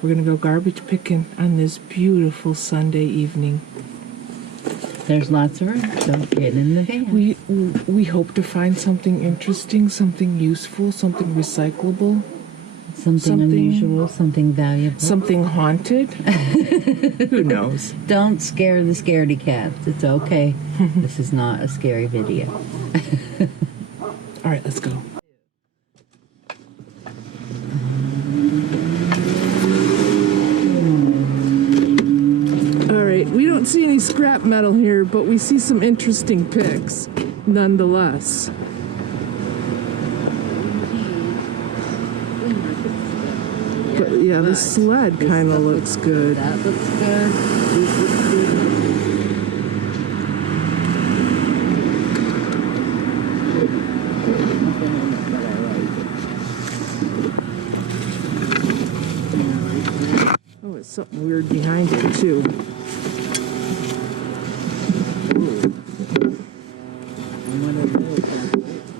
We're gonna go garbage picking on this beautiful Sunday evening. There's lots of room, so get in the van. We hope to find something interesting, something useful, something recyclable. Something unusual, something valuable. Something haunted. Who knows? Don't scare the scaredy cats. It's okay. This is not a scary video. All right, let's go. All right, we don't see any scrap metal here, but we see some interesting picks, nonetheless. But yeah, the sled kind of looks good. That looks good. This looks good. Oh, it's something weird behind it too.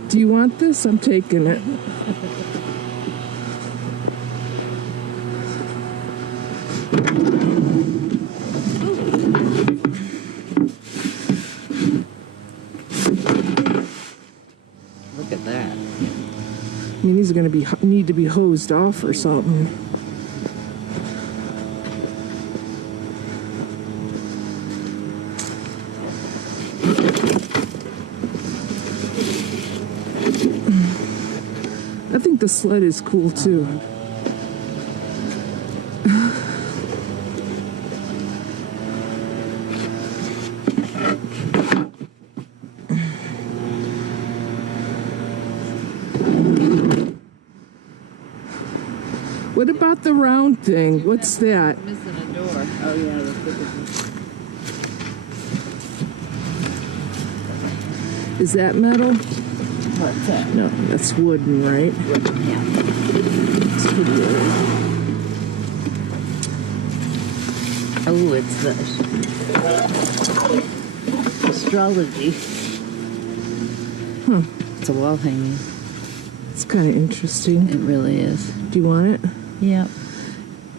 Do you want this? I'm taking it. Look at that. I mean, these are going to need to be hosed off or something. I think the sled is cool too. What about the round thing? What's that? Missing a door. Oh yeah, that's good. Is that metal? What's that? No, that's wooden, right? Yeah. It's pretty weird. Oh, it's the astrology. Huh. It's a wall hanging. It's kind of interesting. It really is. Do you want it? Yep.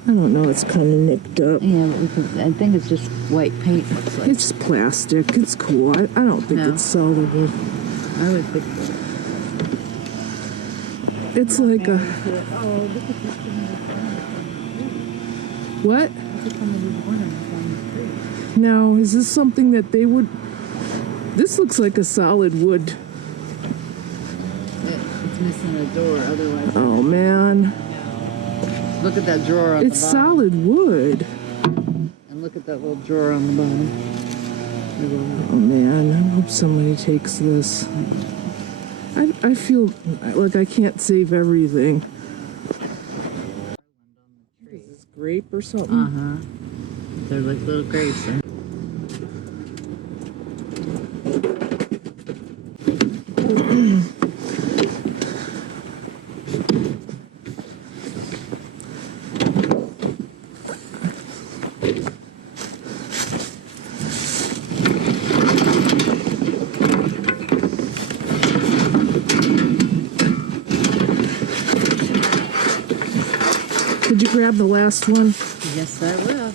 I don't know. It's kind of nicked up. Yeah, but I think it's just white paint. Looks like. It's plastic. It's cool. I don't think it's solid wood. I would think so. It's like a... Oh, look at this thing. What? Look at some of these ornaments on the tree. Now, is this something that they would... This looks like a solid wood. It's missing a door, otherwise. Oh, man. Look at that drawer on It's the bottom. solid wood. And look at that little drawer on the bottom. Oh, man. I hope somebody takes this. I feel like I can't save everything. Is this grape or something? Uh-huh. They're like little grapes. Could you grab the last one? Yes, I will.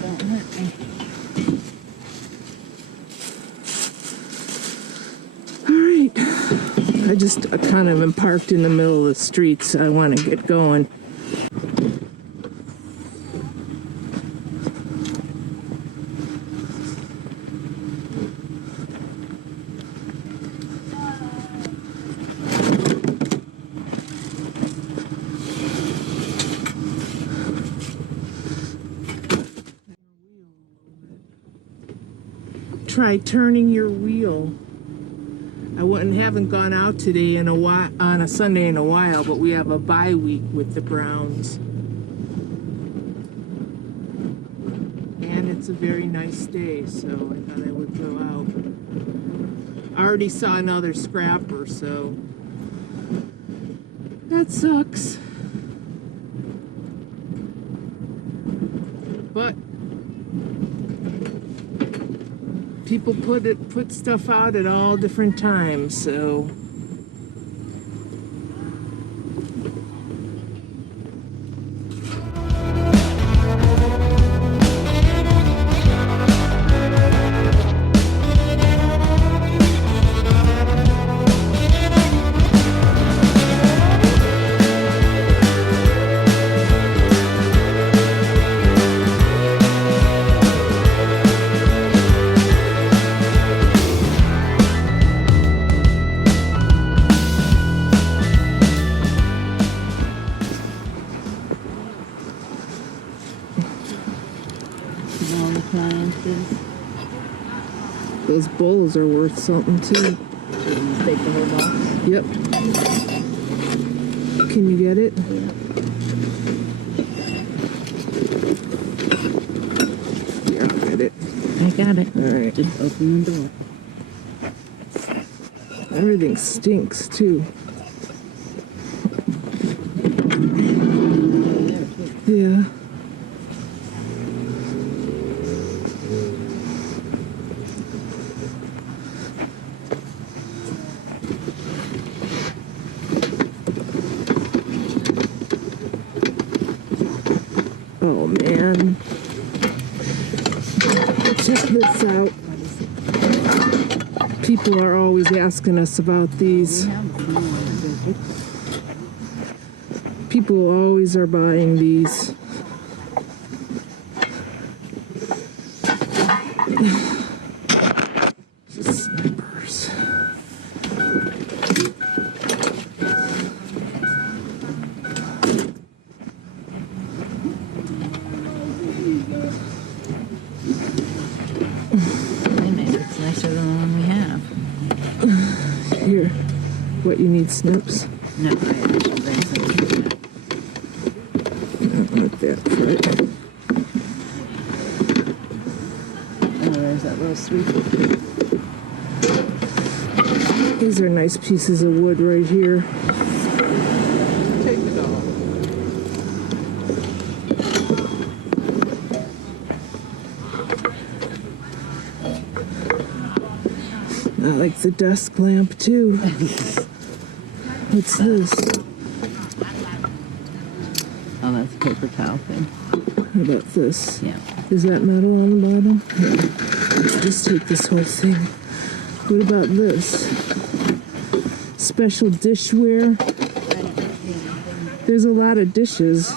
Don't hurt me. All right. I just kind of am parked in the middle of the street, so I want to get going. Try turning your wheel. I haven't gone out today in a while, on a Sunday in a while, but we have a bye week with the Browns. And it's a very nice day, so I thought I would go out. I already saw another scrapper, so that sucks. But people put stuff out at all different times, so pieces. Those bowls are worth something too. Should we just take the whole box? Yep. Can you get it? Yeah, I'll get it. I got it. All right. Just open the door. Everything stinks too. Yeah. Oh man. Check this out. People are always asking us about these. People always are buying these. Snippers. It's nicer than the one we have. Here. What, you need snips? No, I should bring some. Like that, right? Oh, there's that little sweet. These are nice pieces of wood right here. Take it off. I like the desk lamp too. What's this? Oh, that's a paper towel thing. How about this? Yeah. Is that metal on the bottom? Yeah. Just take this whole thing. What about this? Special dishware. There's a lot of dishes.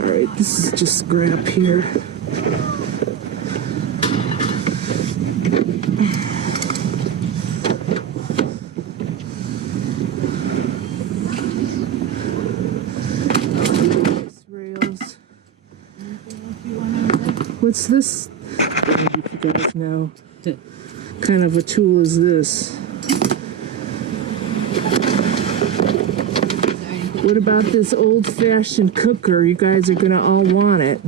Alright, this is just scrap here. Rails. What's this? If you guys know. Kind of a tool is this? What about this old-fashioned cooker? You guys are gonna all want it.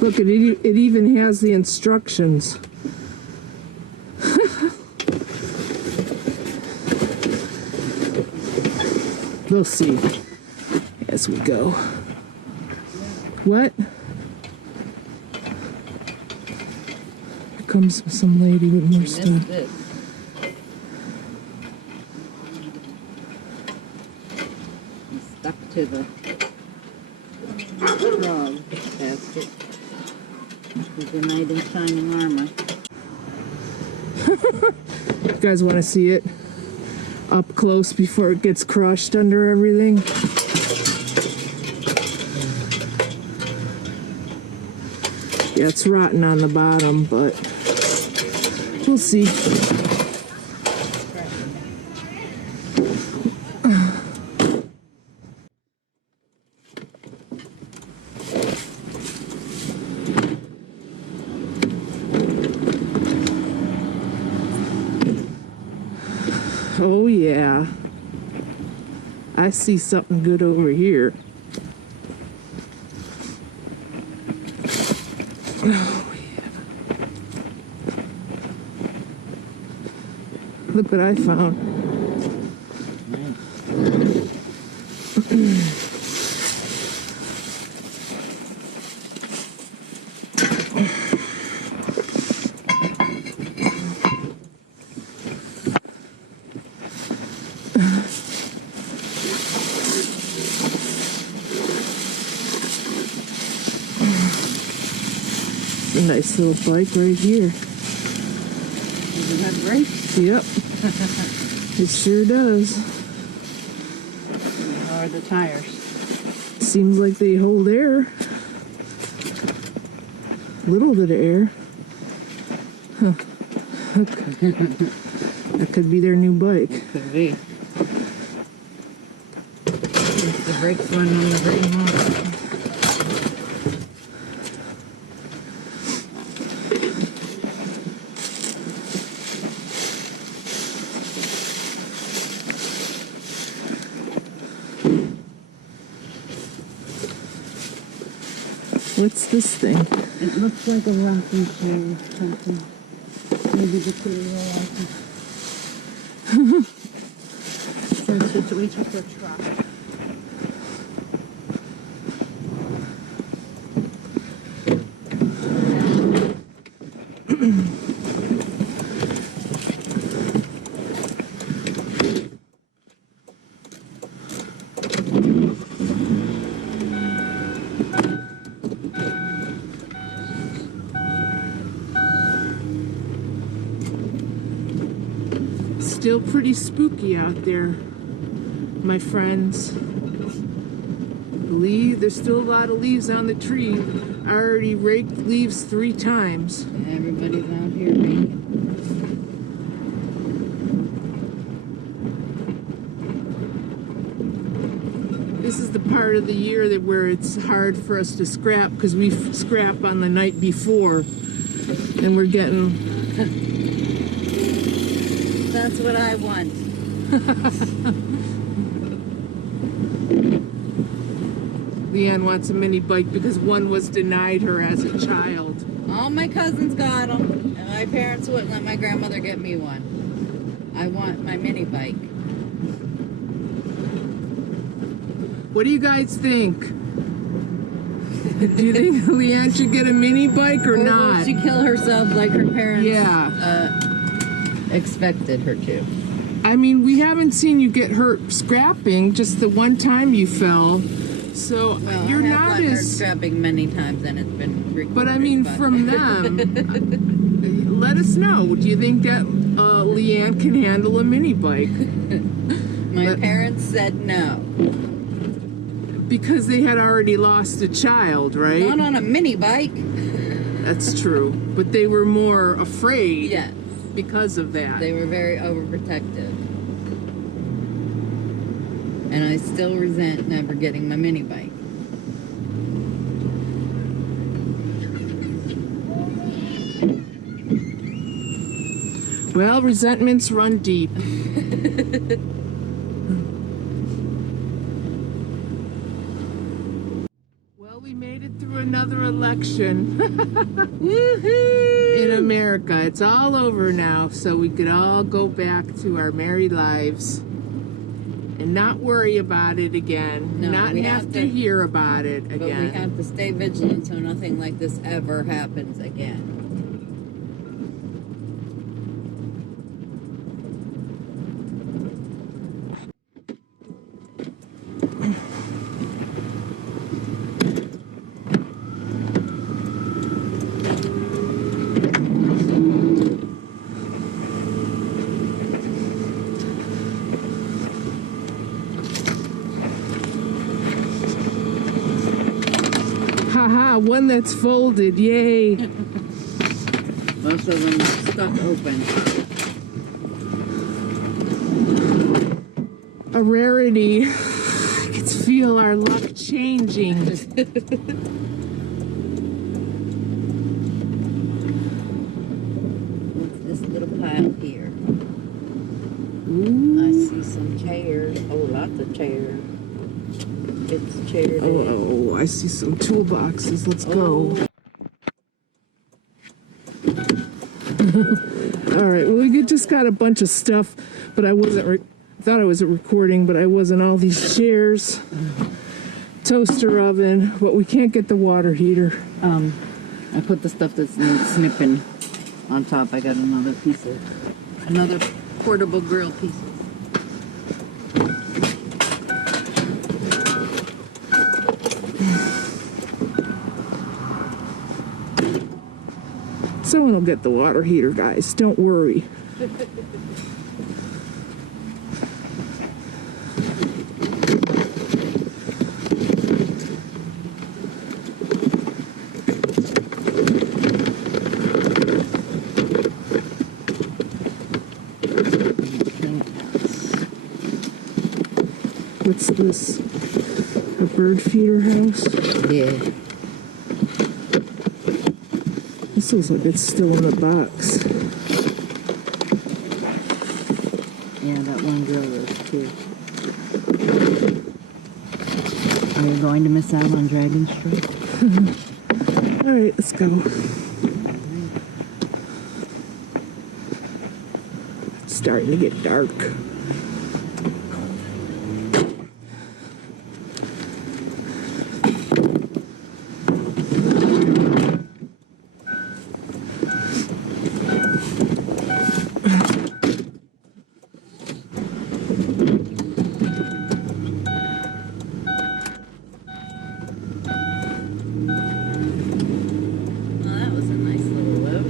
Look, it even has the instructions. We'll see as we go. What? Here comes some lady with more stuff. This. Stuck to the frog basket with the knight in shining armor. You guys want to see it up close before it gets crushed under everything? Yeah, it's rotten on the bottom, but we'll see. Oh yeah, I see something good over here. Oh yeah. Look what I found. A nice little bike right here. Does it have brakes? Yep. It sure does. How are are the tires. Seems like they hold air. Little bit of air. Huh. Okay. That could be their new bike. Could be. It's the brakes one on the green one. What's this thing? It looks like a rocking chair or something. Maybe the two-wheel rocking. Some situation for a truck. Still pretty spooky out there, my friends. There's still a lot of leaves on the tree. I already raked leaves 3 times. Everybody's out here raking. This is the part of the year where it's hard for us to scrap because we scrap on the night before, and we're getting. That's what I want. LeeAnn wants a mini bike because one was denied her as a child. All my cousins got them, and my parents wouldn't let my grandmother get me one. I want my mini bike. What do you guys think? Do you think LeeAnn should get a mini bike or not? Will she kill herself like her parents expected her to? I mean, we haven't seen you get hurt scrapping, just the one time you fell. So Well, you're I have not gotten hurt as. scrapping many times, and it's been recorded. But I mean, from them, let us know. Do you think that LeeAnn can handle a mini bike? My parents said no. Because they had already lost a child, right? Not on a mini bike. That's true. But they were more afraid Yes. because of that. They were very overprotective. And I still resent never getting my mini bike. Well, resentments run deep. Well, we made it through another election. In America. It's all over now, so we could all go back to our merry lives and not worry about it again. No, not we have to hear about it But we again. have to stay vigilant so nothing like this ever happens again. Haha, one that's folded. Yay. Most of them stuck open. A rarity. I can feel our luck changing. What's this little pile here? Ooh. I see some chairs. Oh, lots of chairs. It's chair day. Oh, I see some toolboxes. Let's go. All right, well, we just got a bunch of stuff, but I wasn't, thought I was recording, but I wasn't. All these chairs, toaster oven, but we can't get the water heater. I put the stuff that's needs snipping on top. I got another portable grill piece. Someone will get the water heater, guys. Don't worry. What's this? A bird feeder house? Yeah. This looks like it's still in the box. Yeah, that one girl is too. Are you going to miss out on Dragon Street? All right, let's go. It's starting to get dark. Well, that was a nice little load.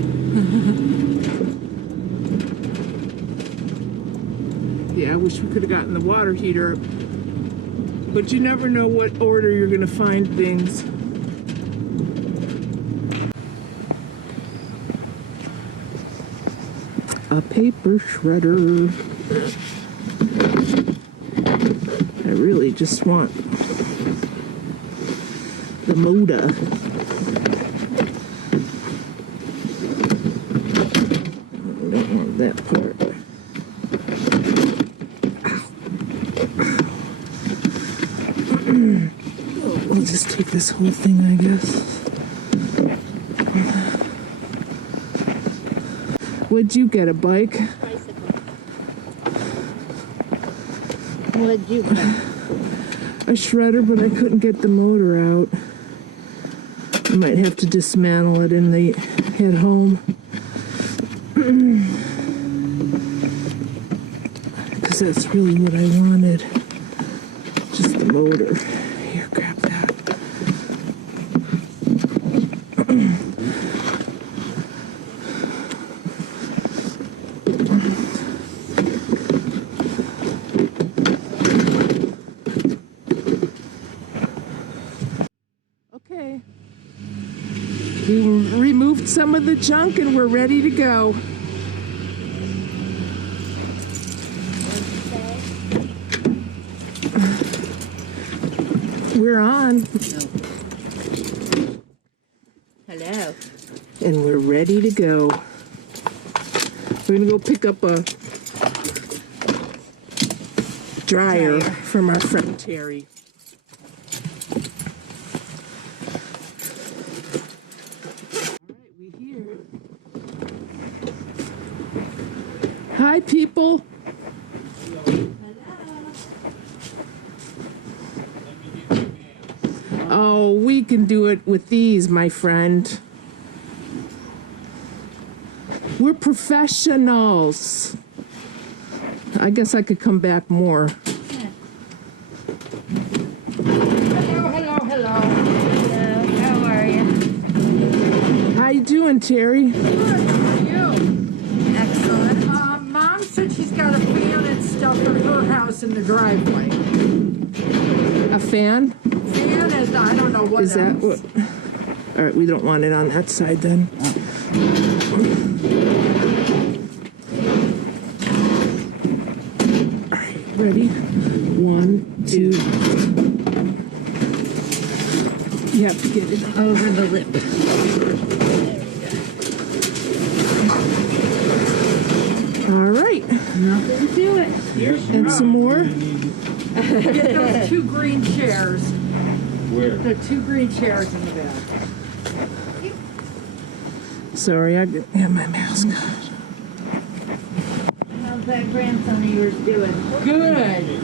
Yeah, I wish we could have gotten the water heater. But you never know what order you're going to find things. A paper shredder. I really just want the motor. I don't want that part. We'll just take this whole thing, I guess. Would you get a bike? Bicycle. What'd you get? A shredder, but I couldn't get the motor out. I might have to dismantle it and head home. Because that's really what I wanted. Just the motor. Here, grab that. Okay. We removed some of the junk and we're ready to go. We're on. Hello. And we're ready to go. We're gonna go pick up a dryer from our friend Terry. Alright, we here. Hi people. Oh, we can do it with these, my friend. We're professionals. I guess I could come back more. Hello. How are you? How you doing, Terry? Excellent. Mom said she's got a fan and stuff at her house in the driveway. A fan? Fan is, I don't know what Is that else. what? All right, we don't want it on that side then. All right, ready? 1, 2. You have to get it Over the lip. All right, Nothing to it. and some more. Get those 2 green chairs. Where? The 2 green chairs in the back. Sorry, I didn't have my mask on. How's that grandson of yours doing? Good.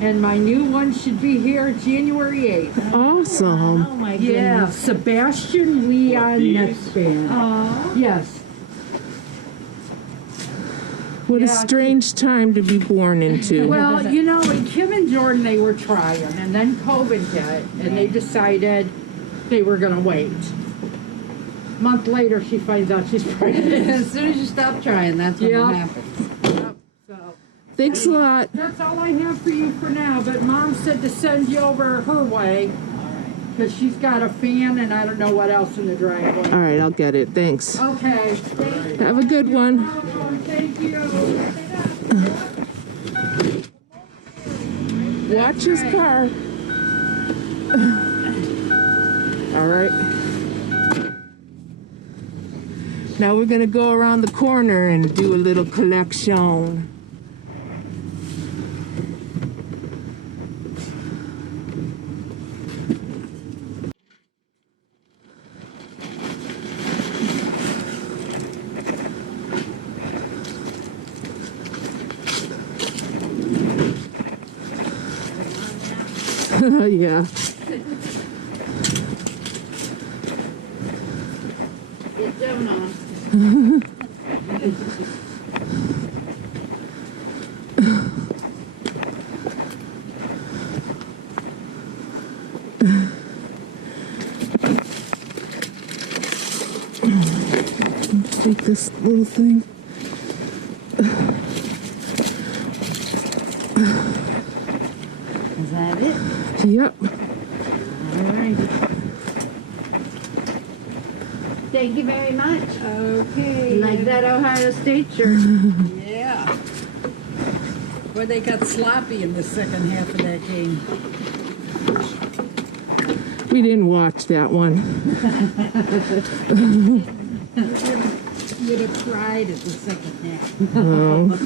And my new one should be here January 8th. Awesome. Oh my Yeah, goodness. Sebastian LeeAnn these? next band. Aw. Yes. What a Yeah. strange time to be born into. Well, you know, and Kim and Jordan, they were trying, and then COVID hit, and they decided they were going to wait. A month later, she finds out she's pregnant. As soon as you stop trying, that's when Yeah. it happens. So Thanks a lot. that's all I have for you for now, but Mom said to send you over her way, because she's got a fan and I don't know what else in the driveway. All right, I'll get it. Thanks. Okay. Have a good one. Thank you. Watch his car. All right. Now we're gonna go around the corner and do a little collection. Yeah. Get down on. Take this little thing. Is that it? Yep. All right. Thank you very much. Okay. Like that Ohio State shirt. Yeah. Where they got sloppy in the second half of that game. We didn't watch that one. You'd have cried at the second half. Oh.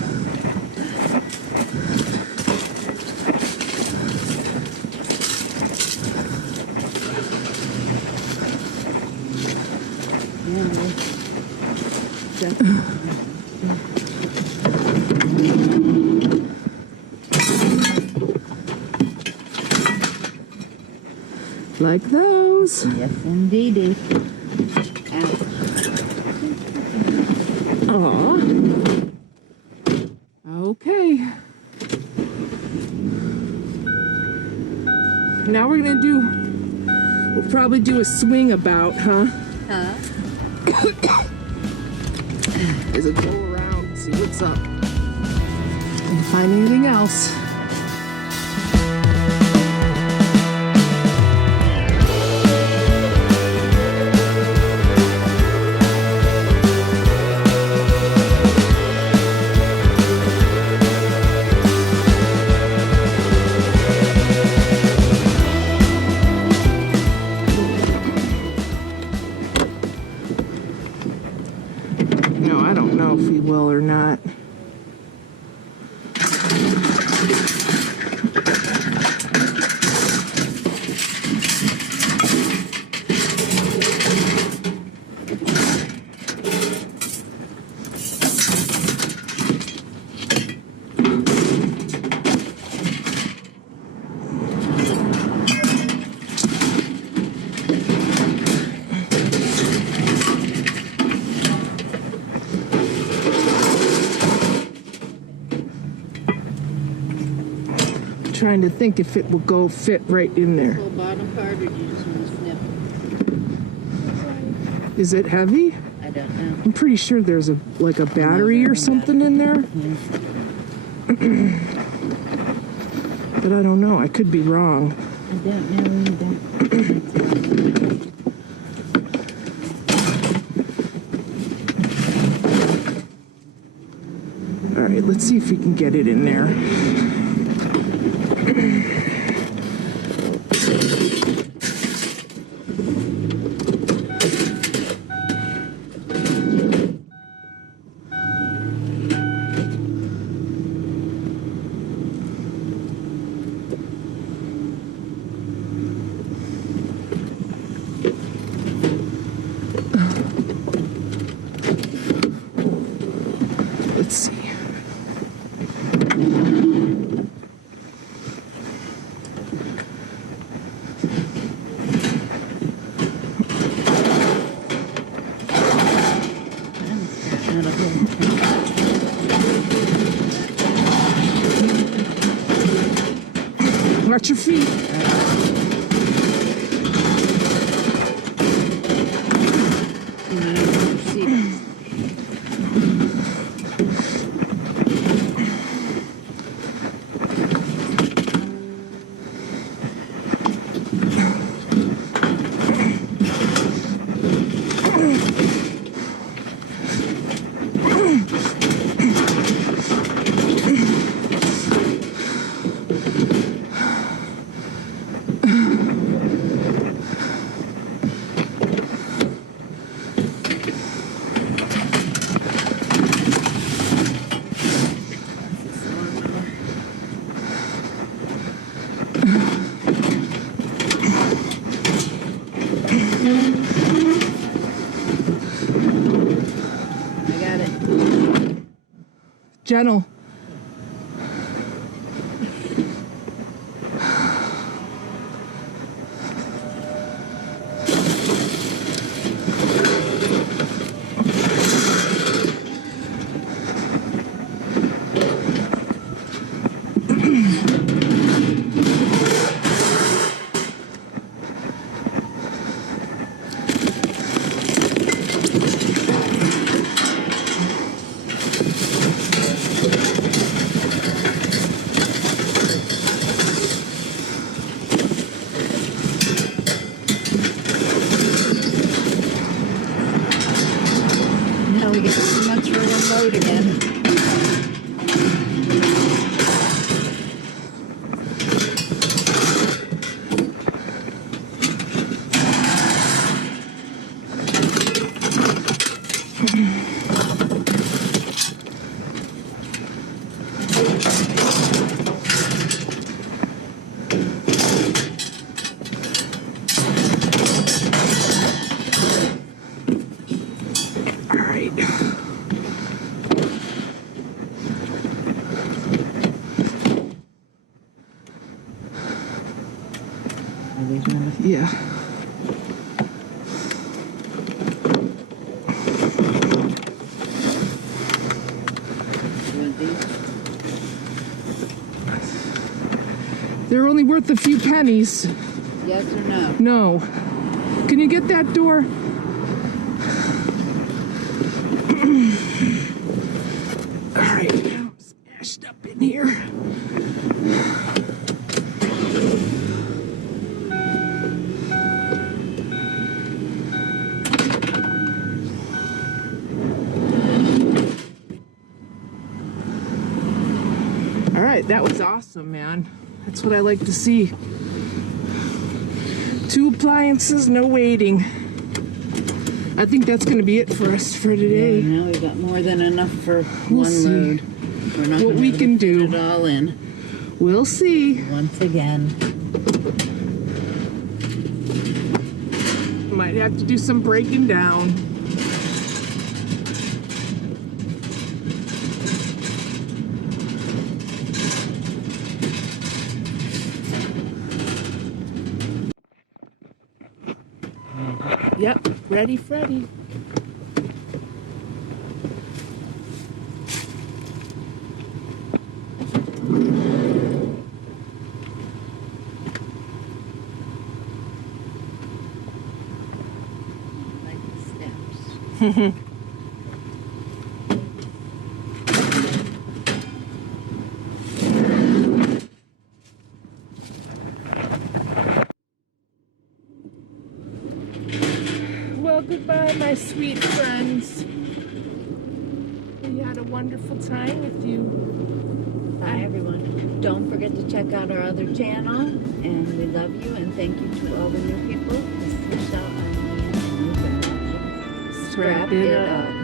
Like those. Yes, indeedy. Aw. Okay. Now we're gonna we'll probably do a swing about, huh? Huh? Is it go around, see what's up. And find anything else. No, I don't know if he will or not. Trying to think if it will go fit right in there. Full bottom part, or do you just want to snip? Is it heavy? I don't know. I'm pretty sure there's a battery or something in there. But I don't know. I could be wrong. I don't know either. All right, let's see if we can get it in there. Let's see. Watch your feet. Gentle. Now we get too much for one load again. All right. Are these numbers? Yeah. You want these? They're only worth a few pennies. Yes or no? No. Can you get that door? All right. I'm smashed up in here. All right, that was awesome, man. That's what I like to see. 2 appliances, no waiting. I think that's going to be it for us for today. Now we've got more than enough for We'll one see load. We're not what gonna we be able can to do. fit it all in. We'll see. Once again. Might have to do some breaking down. Yep, ready, Freddy. Like the steps. Well, goodbye, my sweet friends. We had a wonderful time with you. Bye, everyone. Don't forget to check out our other channel. And we love you. And thank you to all the new people who switched out on new Scrap It Up.